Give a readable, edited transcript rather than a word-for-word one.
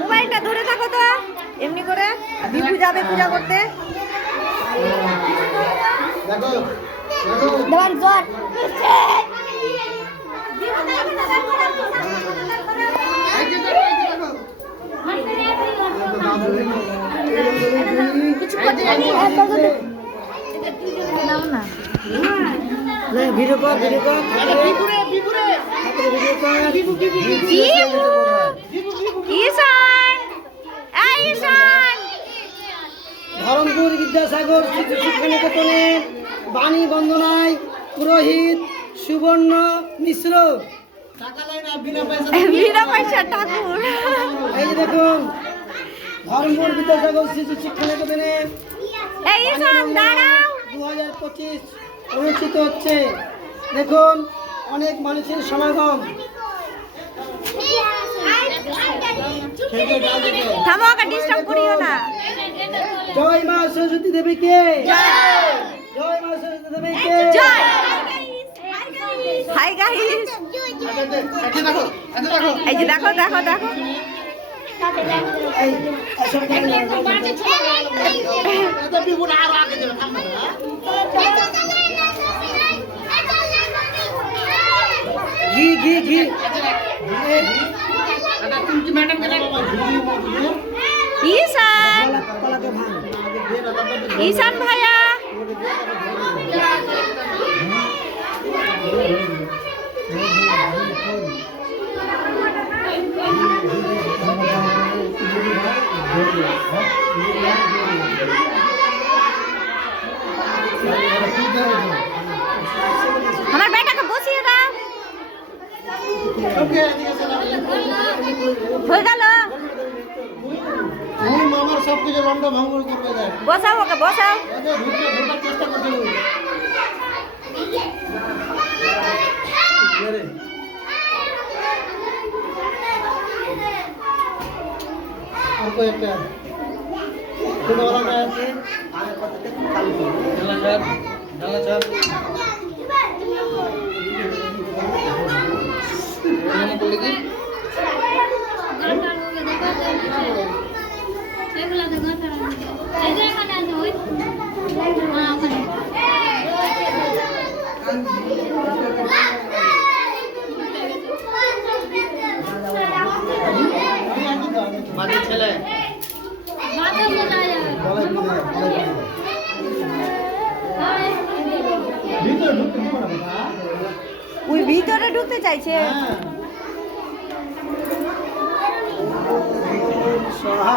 মোবাইলটা ধরে থাকো তো এমনি করে বিপু যাবে পূজা করতে। ধরমপুর বিদ্যাসাগর শিক্ষা নিকেতনের বাণী বন্দনায় পুরোহিত সুবর্ণ মিশ্র। বিনা পয়সা ঠাকুর। এই যে দেখুন ধরমপুর বিদ্যাসাগর শিশু শিক্ষা নিকেতনে 2025 অনুষ্ঠিত হচ্ছে। দেখুন অনেক মানুষের সমাগম। জয় মা সরস্বতী দেবীকে, জয় মা সরস্বতী দেবীকে। হাই গাইস, এই যে দেখো দেখো দেখো ঘি ঘি ঘি ঈশান, ঈশান ভাইয়া আমার বেটাকে বসিয়ে দাও। হয়ে গেল, মামার সব কিছু লন্ড ভাঙুর করবে। বসাও ওকে, বসাও। চেষ্টা করছে একটা ছেলে ওই ভিতরে ঢুকতে চাইছে। সোহা